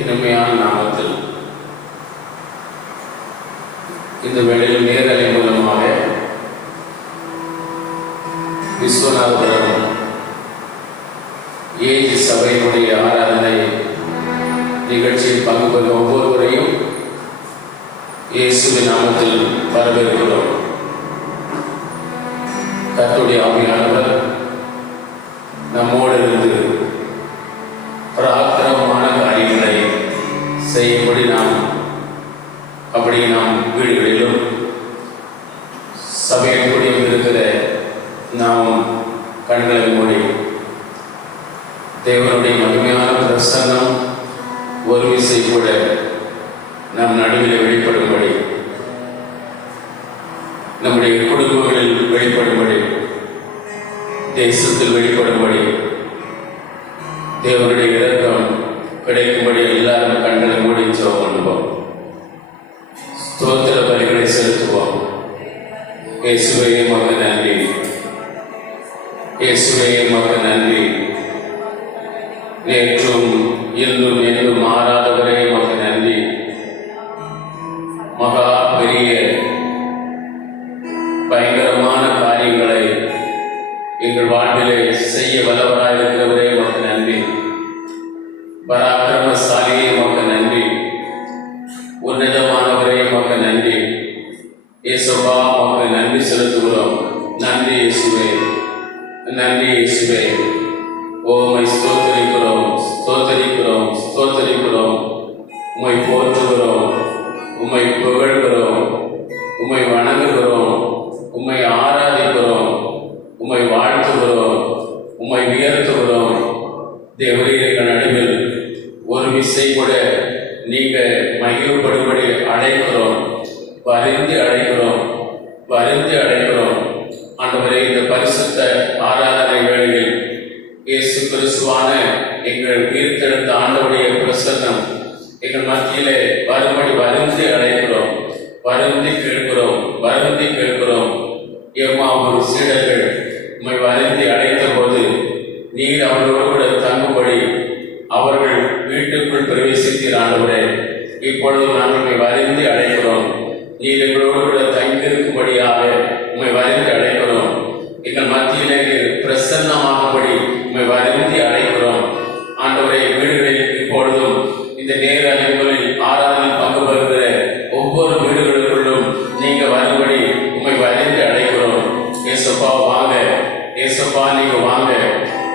இனிமையான நாமத்தில் இந்த வேளையில் நேரலை மூலமாக விஸ்வநாதபுரம் ஏஜி சபையினுடைய ஆராதனை நிகழ்ச்சியில் பங்கு பெறும் ஒவ்வொருவரையும் இயேசுவின் நாமத்தில் வரவேற்கிறோம். கர்த்தருடைய ஆவியானவர் நம்மோடு இருந்து பராக்கிரமமான காரியங்களை செய்யும்படி நாம் வீடுகளிலும் சபையில் கூடியிருக்கிற நாம் கண்களை மூடி தேவனுடைய மகிமையான பிரசன்னம் ஒரு விசை கூட நம் நடுவில் வெளிப்படும்படி, நம்முடைய குடும்பங்களில் வெளிப்படும்படி, தேசத்தில் வெளிப்படும்படி, தேவனுடைய இரக்கம் கிடைக்கும்படி எல்லாரும் கண்களை மூடி ஜெபம் பண்ணுவோம். ஸ்தோத்திர பலிகளை செலுத்துவோம். இயேசுவே உமக்கு நன்றி, இயேசுவே உமக்கு நன்றி. நேற்றும் இன்றும் என்றும் மாறாதவரே உமக்கு நன்றி. மகா பெரிய பயங்கரமான காரியங்களை எங்கள் வாழ்விலே செய்ய வல்லவராயிருக்கிறவரே உமக்கு நன்றி. பராக்கிரமசாலியே உமக்கு நன்றி. உன்னதமானவரே உமக்கு நன்றி. இயேசுவா உமக்கு நன்றி செலுத்துகிறோம். நன்றி இயேசுவே, நன்றி இயேசுவே. உம்மை ஸ்தோத்திரிக்கிறோம், ஸ்தோத்திரிக்கிறோம், ஸ்தோத்திரிக்கிறோம். உம்மை போற்றுகிறோம், உம்மை புகழ்கிறோம், உம்மை வணங்குகிறோம், உம்மை ஆராதிக்கிறோம், உம்மை வாழ்த்துகிறோம், உம்மை உயர்த்துகிறோம். தேவரீக நடுவில் ஒரு விசை கூட நீங்க மகிழ்ப்படும்படி அழைக்கிறோம், வருந்தி அழைக்கிறோம், வருந்தி அழைக்கிறோம். ஆண்டவரே, இந்த பரிசுத்த ஆராதனை வேளையில் இயேசு கிறிஸ்துவான எங்கள் உயிர்த்தெழுந்த ஆண்டவருடைய பிரசன்னம் எங்கள் மத்தியிலே வரும்படி வருந்தி அழைக்கிறோம், வருந்தி கேட்கிறோம், வருந்தி கேட்கிறோம். எம்மாவூர் சீடர்கள் உம்மை வருந்தி அழைத்த போது நீர் அவர்களோடு கூட தங்கும்படி அவர்கள் வீட்டுக்குள் பிரவேசித்தீர். ஆண்டவரே, இப்பொழுது நாங்கள் உம்மை வருந்தி அழைக்கிறோம். நீர் எங்களோடு கூட தங்கியிருக்கும்படியாக உம்மை வருந்தி அழைக்கிறோம். எங்கள் மத்தியிலே பிரசன்னமாகும்படி உம்மை வருந்தி அழைக்கிறோம். ஆண்டவரே, வீடுகளில் இப்பொழுதும் இந்த நேர அறிவுகளில் ஆராதனை பங்கு பெறுகிற ஒவ்வொரு வீடுகளுக்குள்ளும் நீங்க வரும்படி உம்மை வருந்தி அழைக்கிறோம். ஏசப்பா வாங்க, ஏசப்பா நீங்க வாங்க.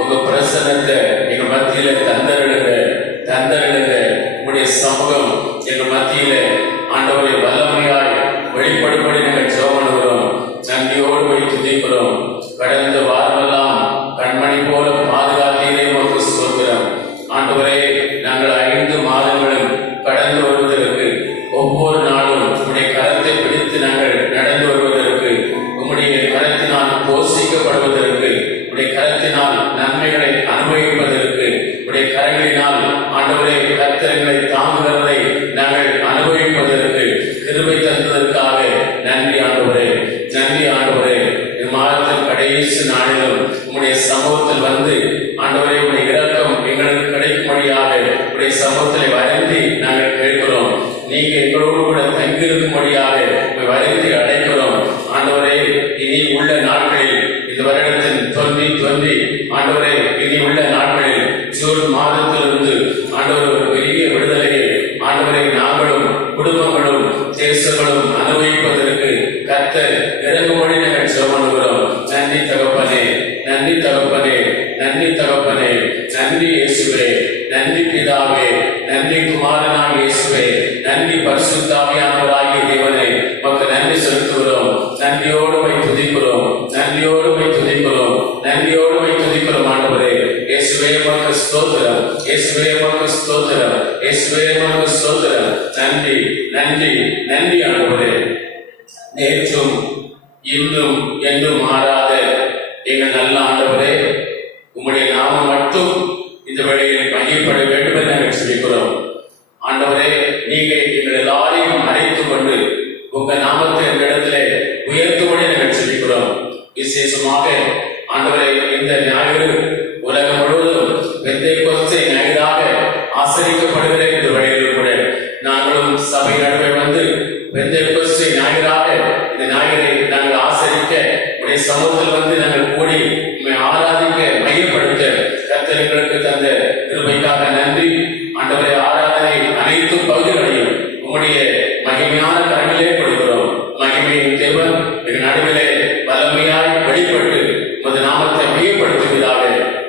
உங்க பிரசன்னத்தை எங்க மத்தியில தந்தரிடுங்க, தந்தரிடுங்க. உங்களுடைய சமூகம் எங்க மத்தியில ஆண்டவரை வல்லமையாய் வெளிப்படும்படி நாங்கள் ஜெபம் பண்ணுகிறோம். நன்றியோடு போய் துதிக்கிறோம். கடந்த வாரமெல்லாம் கண்மணி போல பாதுகாத்தீரே உமக்கு ஸ்தோத்திரம். ஆண்டவரே, நாங்கள் 5 மாதங்களும் கடந்து வருவதற்கு, ஒவ்வொரு நாளும் உம்முடைய கரத்தை பிடித்து நாங்கள் நடந்து வருவதற்கு, உம்முடைய கரத்தினால் போஷிக்கப்படுவதற்கு, உம்முடைய கரத்தினால் நன்மைகளை அனுபவிப்பதற்கு, உம்முடைய கரங்களினால் ஆண்டவரே கர்த்தர்களை தாங்குகிறதை நாங்கள் அனுபவிப்பதற்கு கிருபை தந்ததற்காக நன்றி ஆண்டவரே, நன்றி ஆண்டவரே. இந்த மாதத்தின் கடைசி நாளிலும் உம்முடைய சமூகத்தில் வந்து ஆண்டவரே உம்முடைய இரக்கம் எங்களுக்கு கிடைக்கும்படியாக உம்முடைய சமூகத்தில் வருந்தி நாங்கள் கேட்கிறோம். நீங்க எங்களோடு கூட தங்கியிருக்கும்படியாக உம்மை வருந்தி அழைக்கிறோம். ஆண்டவரே, இனி உள்ள நாட்களில் இந்த வருடத்தின் தொன்றி ஆண்டவரே, இனி உள்ள நாட்களில் ஜூன் மாதத்திலிருந்து ஆண்டவர் ஒரு பெரிய விடுதலையை ஆண்டவரை நாங்களும் குடும்பங்களும் தேசங்களும் அனுபவிப்பதற்கு கர்த்தர் இறங்கும்படி நாங்கள் ஜெபம் பண்ணுகிறோம். நன்றி தகப்பனே, நன்றி தகப்பனே, நன்றி தகப்பனே, நன்றி இயேசுவே, நன்றி பிதாவே, நன்றி குமாரனாகிய இயேசுவே, நன்றி பரிசுத்த ஆவியானவராகிய தேவனே, உமக்கு நன்றி செலுத்துகிறோம். நன்றியோடு போய் துதிக்கிறோம், நன்றியோடு போய் துதிக்கிறோம், நன்றியோடு போய் துதிக்கிறோம். ஆண்டவரே, இயேசுவே உமக்கு ஸ்தோத்திரம், இயேசுவே உமக்கு ஸ்தோத்திரம், இயேசுவே உமக்கு ஸ்தோத்திரம். நன்றி, நன்றி, நன்றி ஆண்டவரே. நேற்றும் இன்றும் என்றும் மாறாத எங்கள் நல்ல ஆண்டவரே, உம்முடைய நாமம் மட்டும் இந்த வேளையில் மகிழ்ப்பட வேண்டும் என்று நாங்கள் சொல்லிக்கிறோம். ஆண்டவரே, நீங்க எங்கள் எல்லாரையும் மறைத்து கொண்டு உங்க நாமத்தை இந்த இடத்துல உயர்த்தும்படி நாங்கள் சொல்லிக்கிறோம். விசேஷமாக ஆண்டவரே, இந்த ஞாயிறு உலகம் முழுவதும் பெந்தைக்கோஸ்தே ஞாயிறாக ஆசரிக்கப்படுகிற இந்த சபை நடுவே வந்து பெந்தேகோஸ்தே ஞாயிறாக இந்த ஞாயிறை நாங்கள் ஆசரிக்க உடைய சமூகத்தில் வந்து நாங்கள் கூடி உம்மை ஆராதிக்க மையப்படுத்த கர்த்தர் எங்களுக்கு தந்த கிருபைக்காக நன்றி. ஆண்டவரே, ஆராதனை அனைத்து பகுதிகளையும் உம்முடைய மகிமையான கரங்களிலே கொடுக்கிறோம். மகிமையின் தேவன் எங்கள் நடுவிலே வல்லமையாய் வெளிப்பட்டு உமது நாமத்தை மையப்படுத்துவதாக.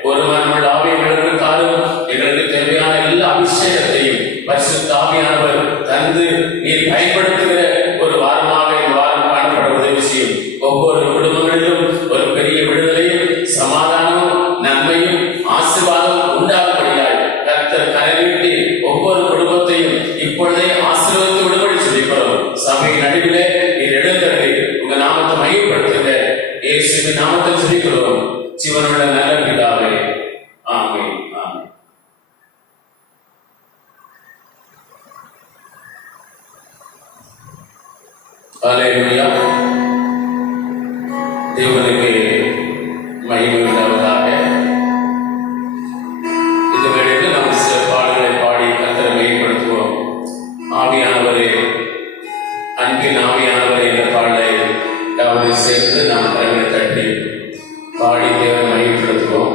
ஒருவனுள்ள ஆவியங்களுக்கு தாரும் எங்களுக்கு தேவையான எல்லா அபிஷேகத்தையும் பரிசுத்த ஆவியானவர் தந்து நீர் பயன்படுத்துகிற ஒரு வாரமாக இந்த வாரம் காணப்பட உதவி செய்யும். ஒவ்வொரு குடும்பங்களிலும் ஒரு பெரிய விடுதலையும் சமாதானமும் நன்மையும் ஆசீர்வாதமும் உண்டாகும்படியாய் கர்த்தர் கரநீட்டி ஒவ்வொரு குடும்பத்தையும் இப்பொழுதே ஆசீர்வதித்து விடுபடி சொல்லிக்கிறோம். சபை நடுவிலே நீர் எழுந்தருளி உங்க நாமத்தை மையப்படுத்துங்க. இயேசுவின் நாமத்தில் சொல்லிக்கிறோம் ஜீவனுள்ள நல்ல பிதாவே, ஆமென். ஆமென். ஹல்லேலூயா. தேவனுக்கு மகிமை உண்டாவதாக. இந்த வேளையில் நாம் சில பாடல்களை பாடி கர்த்தரை மையப்படுத்துவோம். ஆவியானவரே, அன்பின் ஆவியானவரே என்ற பாடலை யாவது சேர்ந்து நாம் கரங்களை தட்டி பாடி தேவனை மையப்படுத்துவோம்.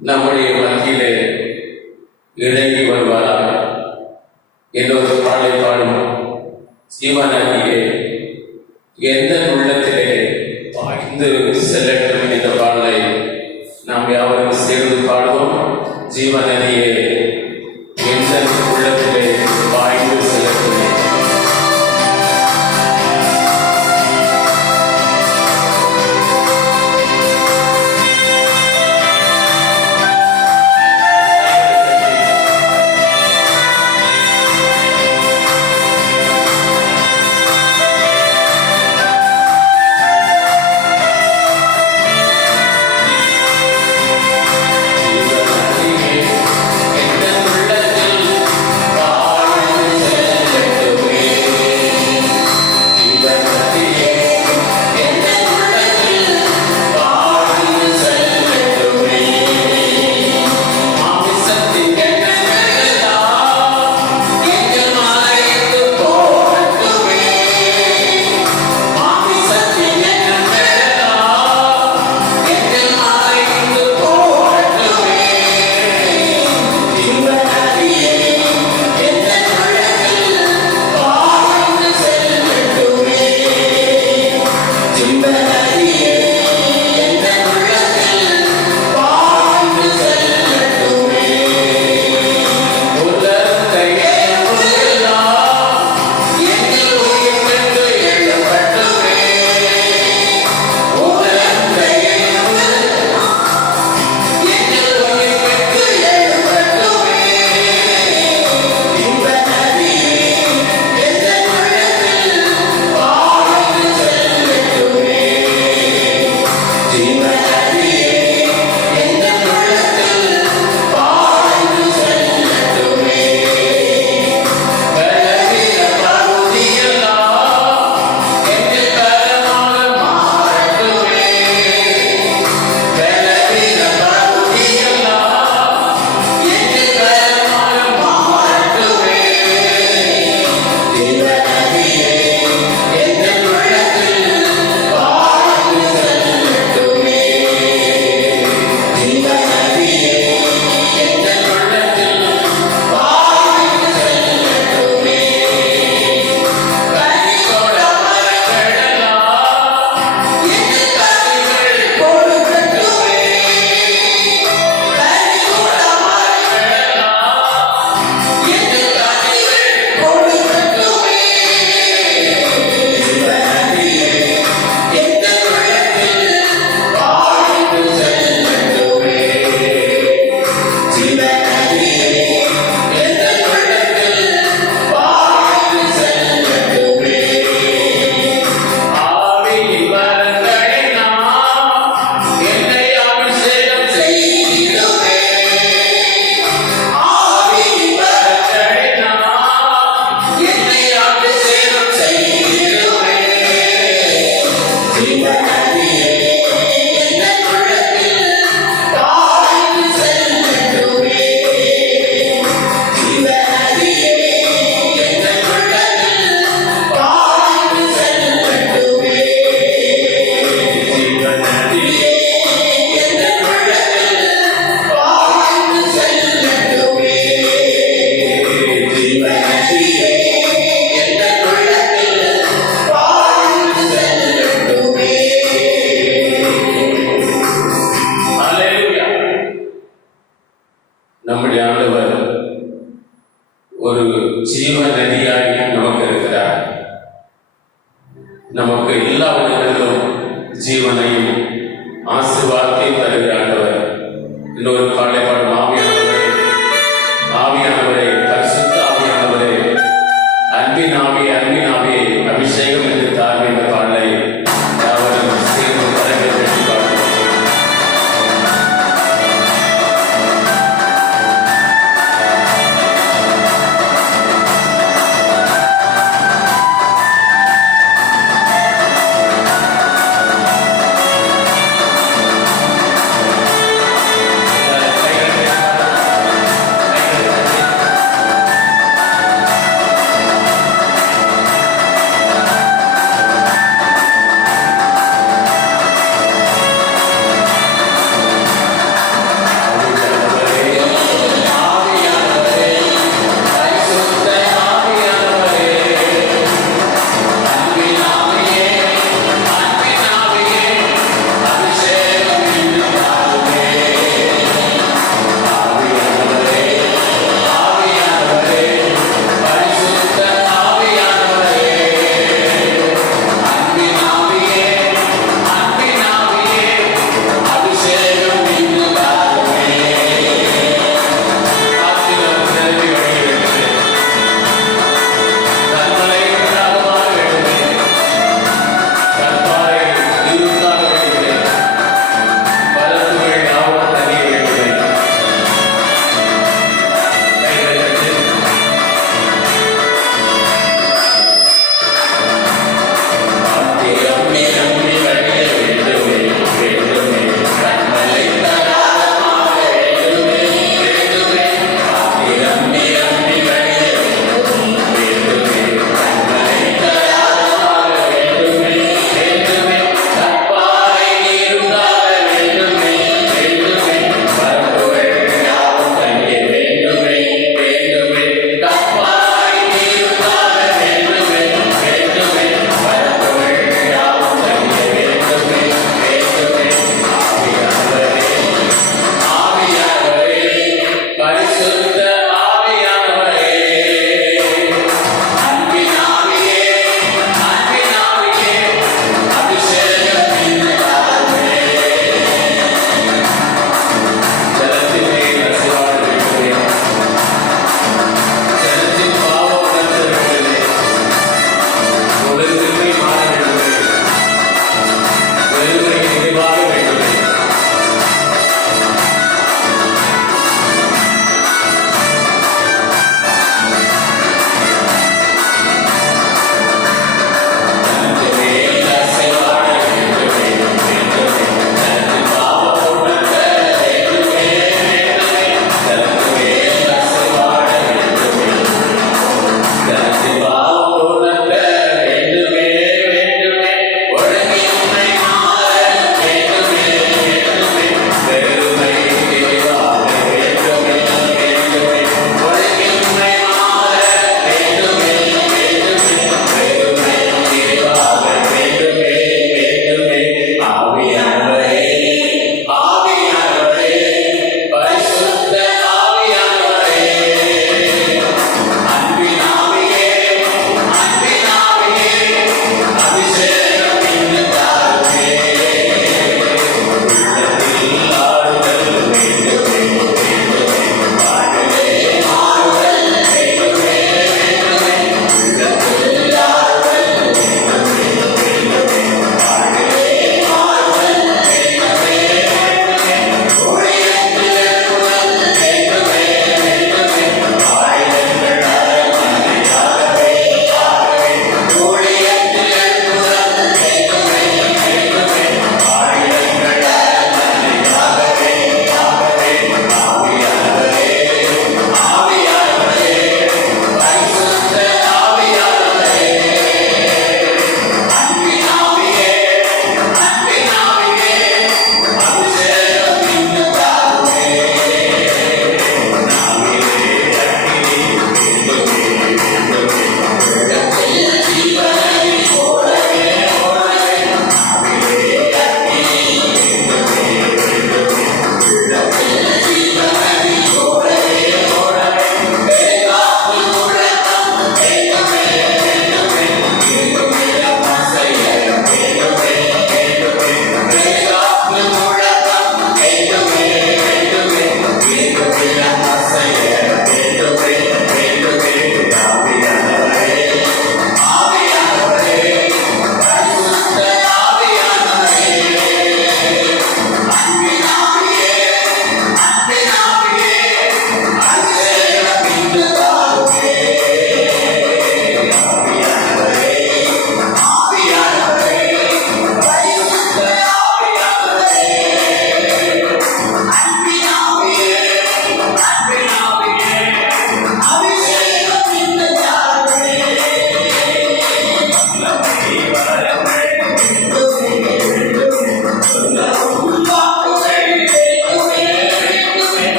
நம்முடைய மத்தியிலே இறங்கி வருவாராக. இன்னொரு பாடலை பாடும். ஜீவநதியே எந்த உள்ளத்திலே பாய்ந்து செல்லட்டும். இந்த பாடலை நாம் யாவரும் சேர்ந்து பாடுவோம். ஜீவநதியே எந்த உள்ளத்திலே பாய்ந்து செல்லட்டும். நம்முடைய ஆண்டவர் ஒரு ஜீவ நதியாய் நமக்கு இருக்கிறார். நமக்கு எல்லா விதங்களிலும் ஜீவனையும் ஆசீர்வாதத்தையும் தருகிற ஆண்டவர். இன்னொரு பாடலை பாடும். ஆவியானவரே, பரிசுத்த ஆவியானவரே, அன்பின் ஆவியே, அன்பின் ஆவியே, அபிஷேகம் என்று தாழ்மை. இந்த பாடலை யாவரும் சேர்ந்து கரங்களை தட்டி பாடுவோம்.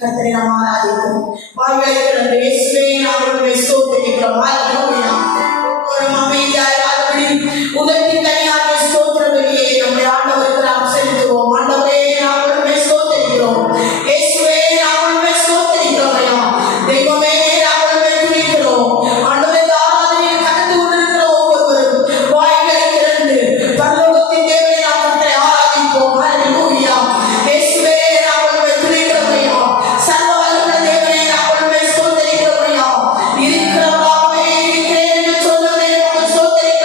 கர்த்தரை நாம் ஆராதிக்கிறோம். வாய்களை திறந்து இயேசுவே நாங்கள் உம்மை ஸ்தோத்திரிக்கிறோம். ஹல்லேலூயா. ஒரு அமைதியாய் வாழபடி உதவி தனியாக ஸ்தோத்திர பலியை நம்முடைய ஆண்டவருக்கு நாம் செலுத்துவோம். ஆண்டவரே நாங்கள் உம்மை ஸ்தோத்திரிக்கிறோம். இயேசுவே நாங்கள் உம்மை ஸ்தோத்திரிக்கிறோம் ஐயா. தெய்வமே நாங்கள் உம்மை துதிக்கிறோம். ஆண்டவரே இந்த ஆராதனையில் கலந்து கொண்டிருக்கிற ஒவ்வொருவரும் வாய்களை திறந்து பரலோகத்தின் தேவனை நாம் கர்த்தரை ஆராதிப்போம். ஹல்லேலூயா. இயேசுவே நாங்கள் உம்மை துதிக்கிறோம் ஐயா. சர்வ வல்லமை தேவனே நாங்கள் உம்மை ஸ்தோத்திரிக்கிறோம் ஐயா. இருக்கிறவராகவே இருக்கிறேன் என்று சொன்னவரே நாங்கள் ஸ்தோத்திரிக்கிறோம்.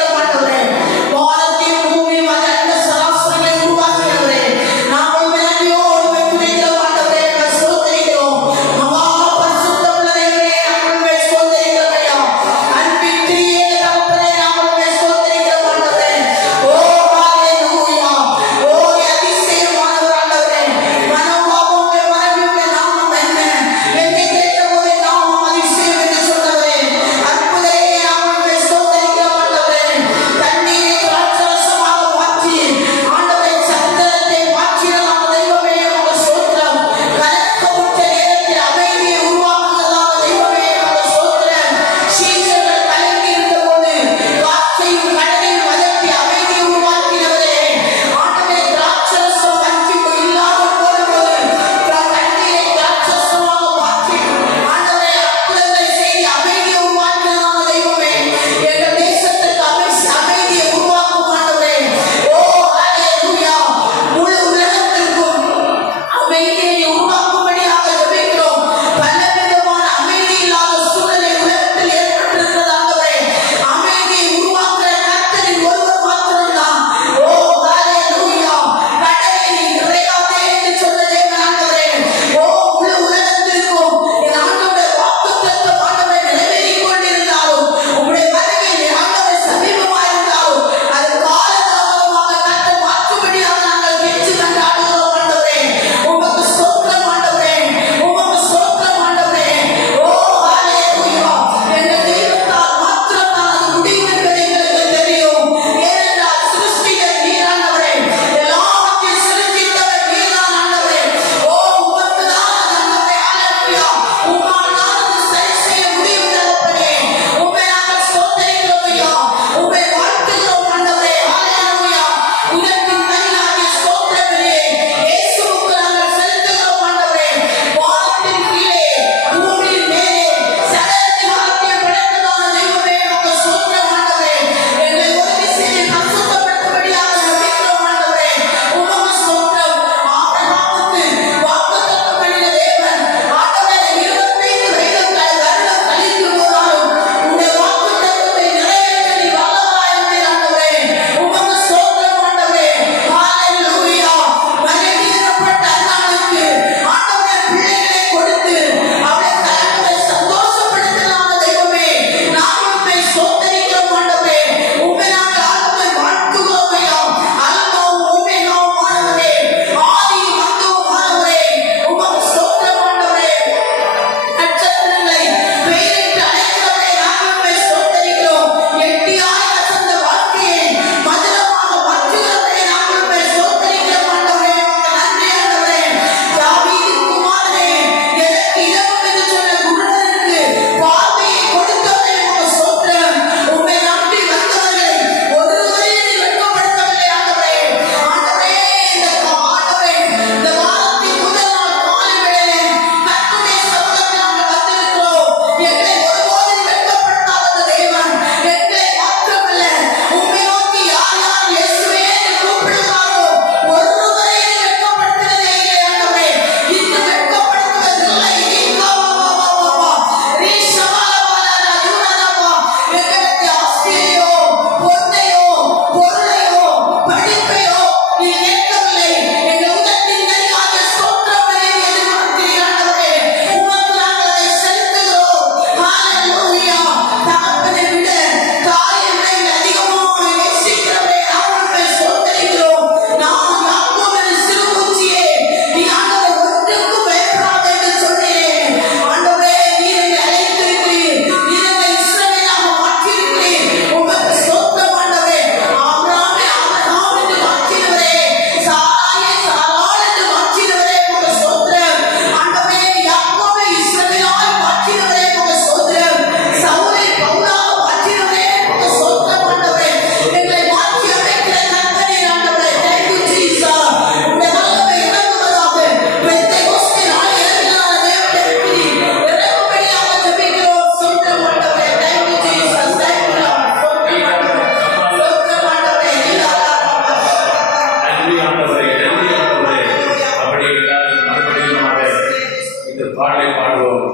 பாடலை பாடுவோம்.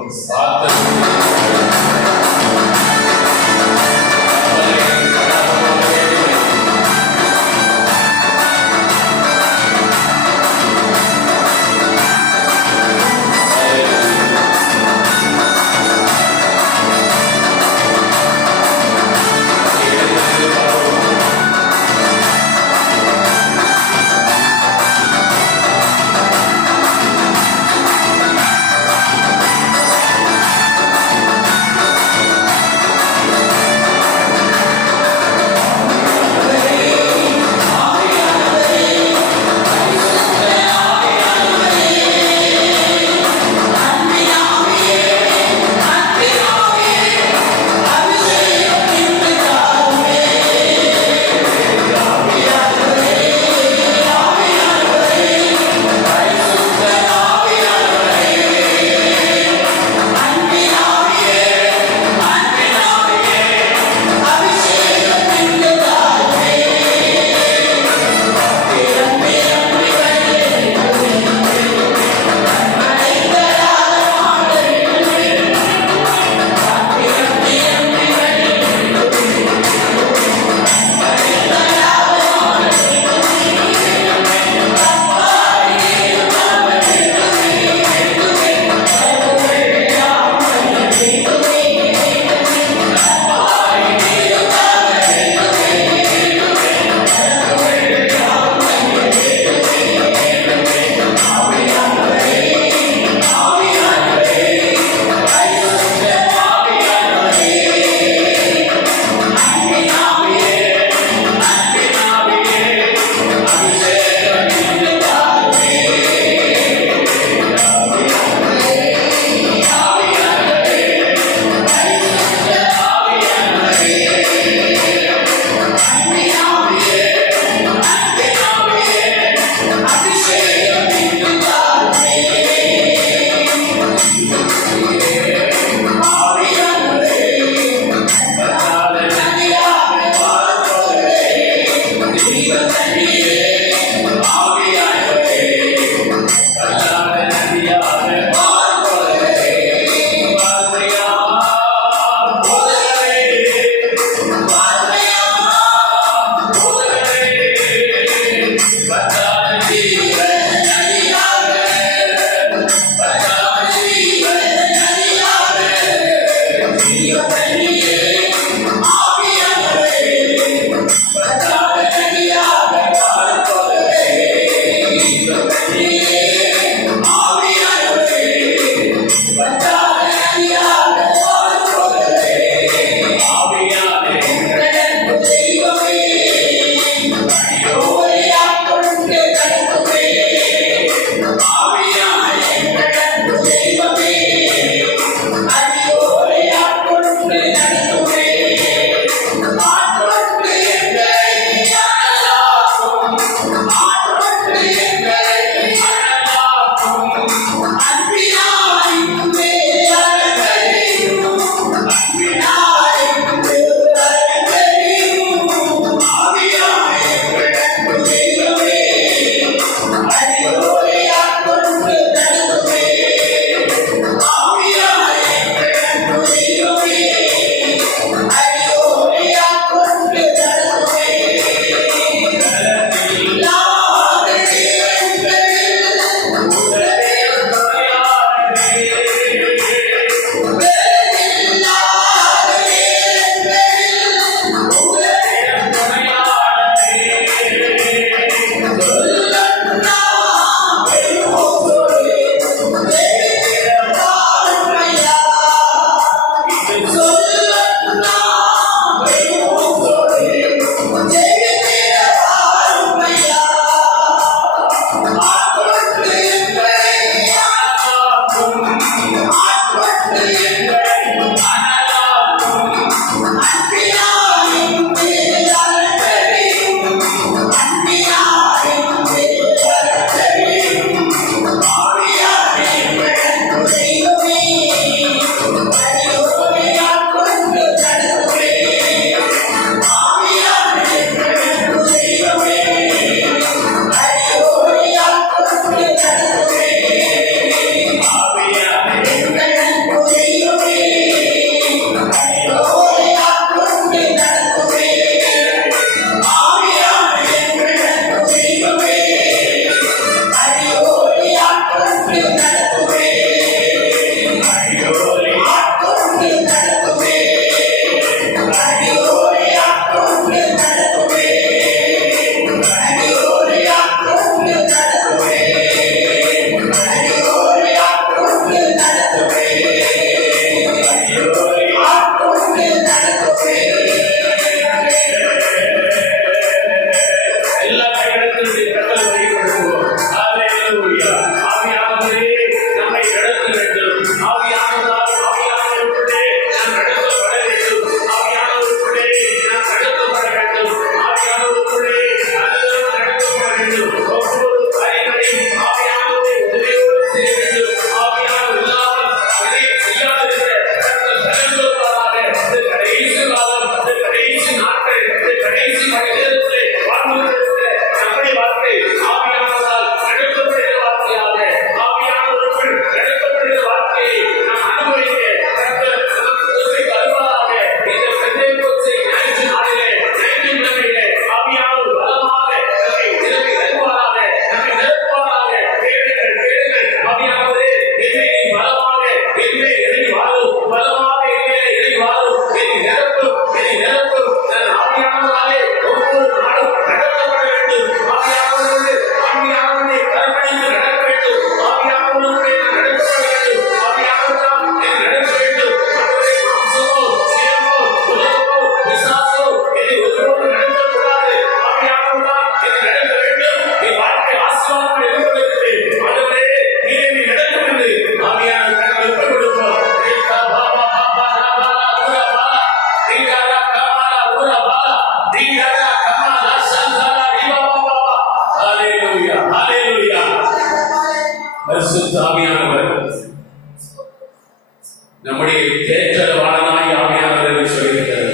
நம்முடைய தேற்றரவாளனாய் ஆவியானவர் என்று சொல்லியிருக்கிறது.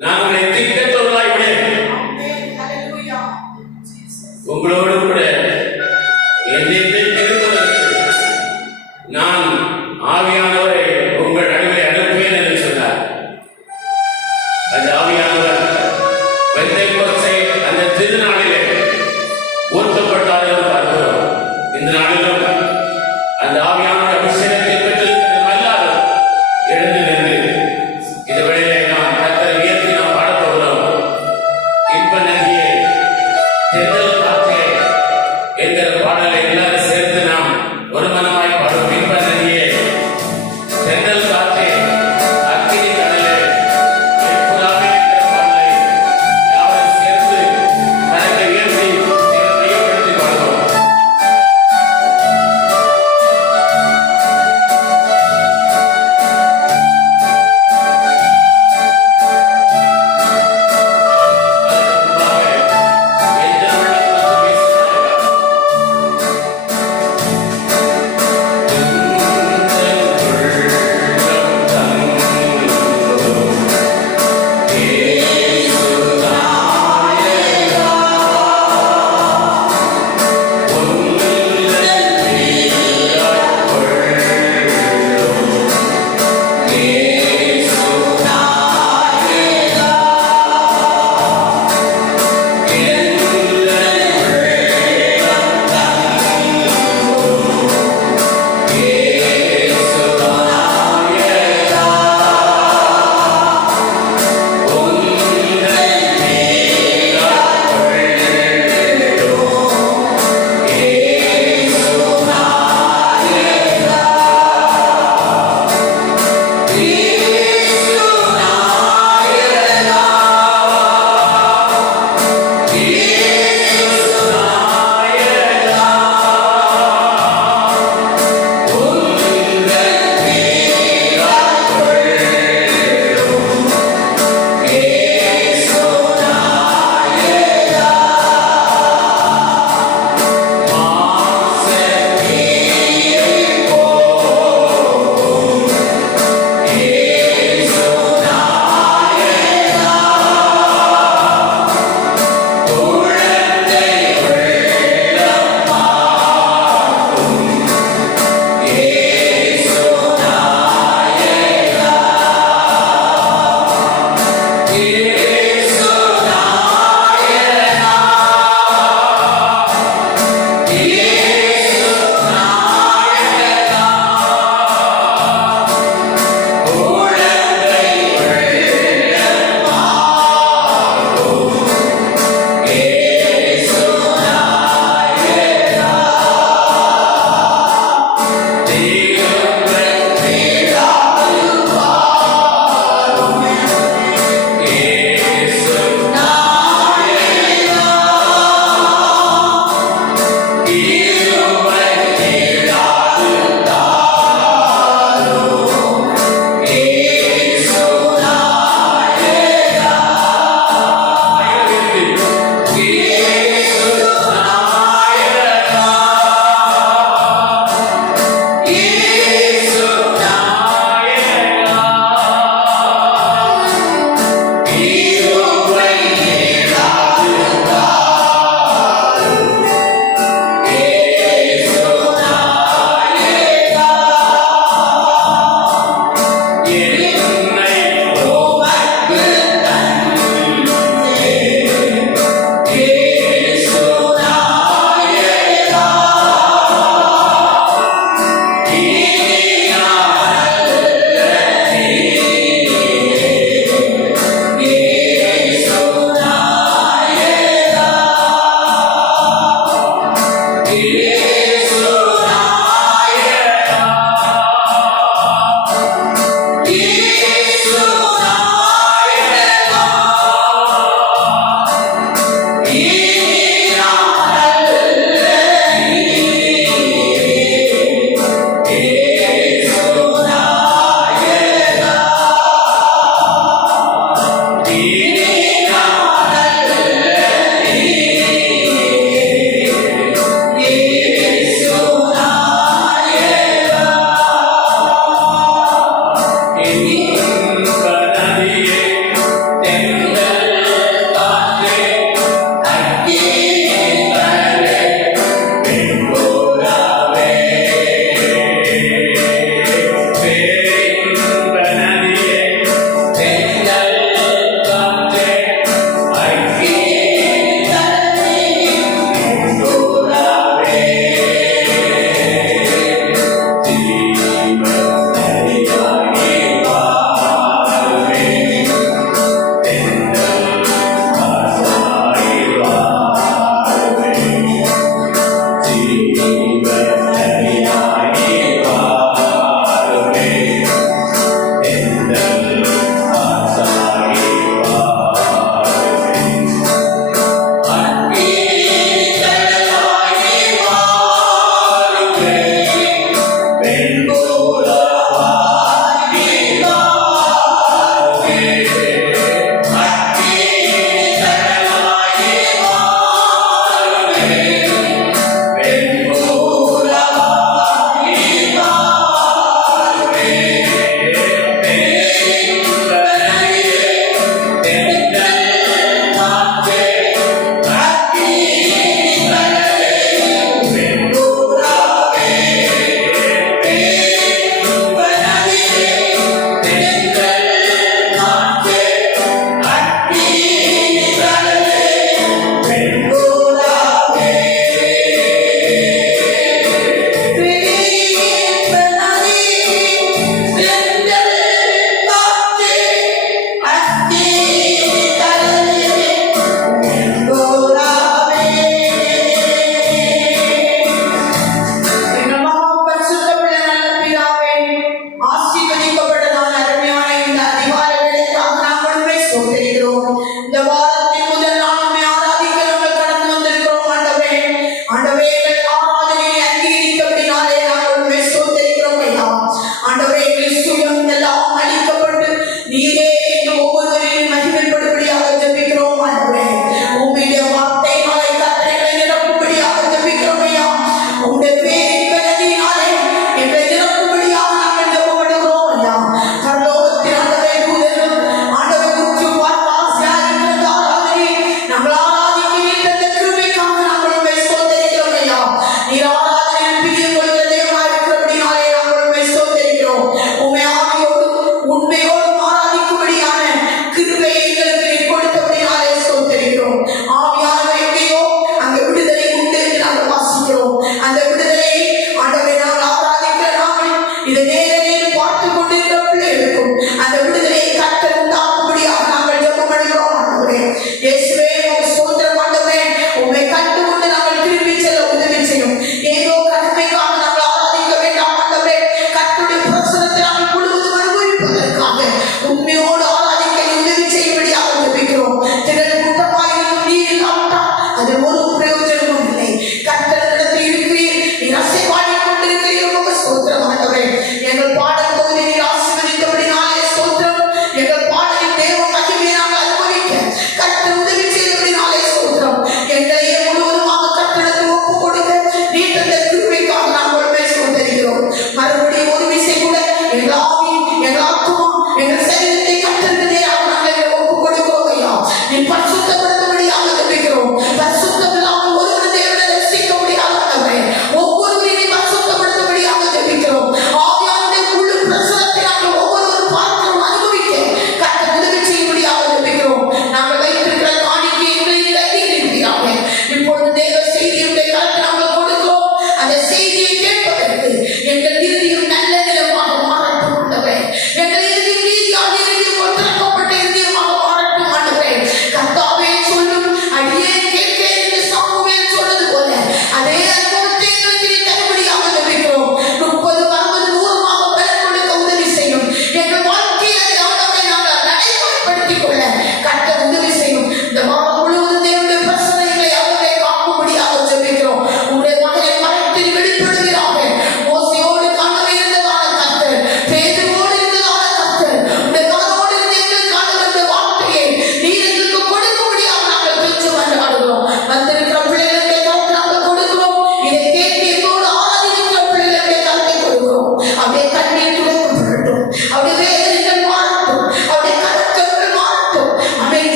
நான் உங்களை திக்கற்றவர்களாய் விடேன், உங்களோடு கூட என்னென்றைக்கு இருப்பதற்கு நான் ஆவியானவரை உங்கள் நடுவே அனுப்புவேன் என்று சொன்னார். அந்த ஆவியானவர் பெந்தேகோஸ்தே அந்த திருநாளிலே ஊற்றப்பட்டார் என்று பார்க்கிறோம். இந்த நாளிலும் அந்த ஆவியானவர் அபிஷேகத்தை பெற்றிருக்கிற நாம் எல்லாரும் எழுந்து நின்று இந்த வேளையிலே நாம் கர்த்தரை உயர்த்தி நாம் பாடப் போகிறோம். இன்ப நதியே தென்றல் காற்றே என்கிற பாடலை எல்லாரும் சேர்த்து நாம் ஒரு மனமாய் பாடுவோம். இன்ப நதியே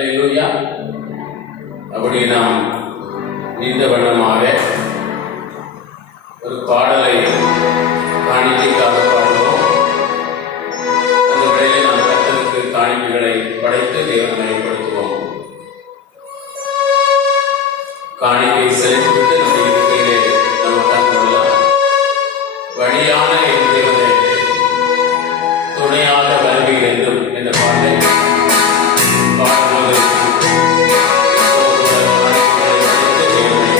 அல்லேலூயா. அப்படி நாம் நீண்ட வண்ணமாக ஒரு பாடலை காணிக்கைக்காக பாடுவோம். அந்த வேளையிலே நாம் கர்த்தருக்கு காணிக்கைகளை படைத்து தேவனை மையப்படுத்துவோம். காணிக்கை செலுத்திவிட்டு நம்முடைய இருக்கையிலே நமக்காக கொள்ளலாம். வழியான என் தேவனே துணையாக வருகை என்றும் என்ற பாடலை பாடும்போது காணிக்கைகளை படைத்து தேவனை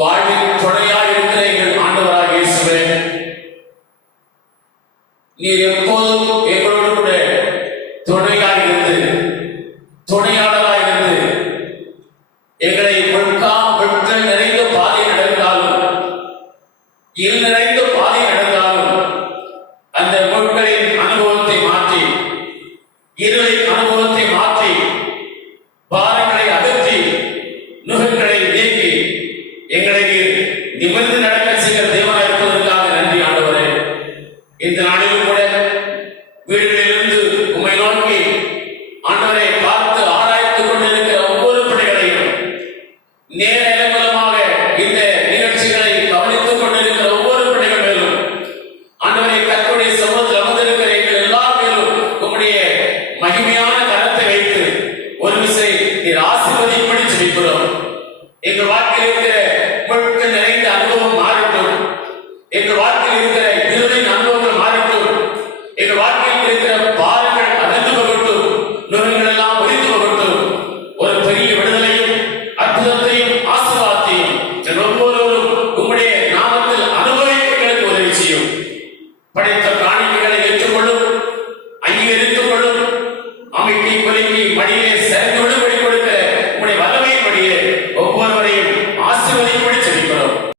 வாழ்வில் துணையாய் இருக்கிற எங்கள் ஆண்டவராக இயேசுவே, நீர் எப்போதும் எங்களோடு கூட துணையாய் இருந்து துணையாளராய் இருந்து எங்களை முட்கள் நிறைந்த பாதை நடந்தாலும் இருள் நிறைந்த பாதை நடந்தாலும் அந்த முட்களின் அனுபவத்தை மாற்றி இருளின் அனுபவத்தை மாற்றி பாரங்களை அகற்றி நுகங்களை நீக்கி எங்களை நிமிர்ந்து நடக்க செய்கிற தேவனாய் இருப்பதற்காக நன்றி ஆண்டவரே. இந்த நாளிலும் கூட வீடுகளிலிருந்து உம்மை நோக்கி ஆண்டவரை பார்த்து ஆராய்ந்து கொண்டிருக்கிற ஒவ்வொரு பிள்ளைகளையும் நேர மூலமாக இந்த நிகழ்ச்சிகளை கவனித்துக் கொண்டிருக்கிற ஒவ்வொரு பிள்ளைகள் மேலும் ஆண்டவரை கர்த்தருடைய சமூகத்தில் அமர்ந்திருக்கிற எங்கள் எல்லார் மேலும் உம்முடைய மகிமையான கரத்தை வைத்து ஒரு விசை நீர் ஆசீர்வதிப்படி ஜெபிக்கிறோம். எங்கள் வாழ்க்கையில் இருக்கிற முட்கள் நிறைந்த அனுபவம் மாறட்டும். எங்கள் வாழ்க்கையில் இருக்கிற இருளின் அனுபவங்கள் மாறட்டும். எங்கள் வாழ்க்கையில் இருக்கிற பாரங்கள் அகன்று போகட்டும். நுகங்கள் எல்லாம் ஒழிந்து போகட்டும். ஒரு பெரிய விடுதலையும் அற்புதத்தையும் ஆசீர்வாதத்தையும் எங்கள் ஒவ்வொருவரும் உம்முடைய நாமத்தில் அனுபவிக்க எங்களுக்கு உதவி செய்யும். படைத்த பிராணிகளை ஏற்றுக்கொள்ளும், அங்கீகரித்துக் கொள்ளும், அமைப்பை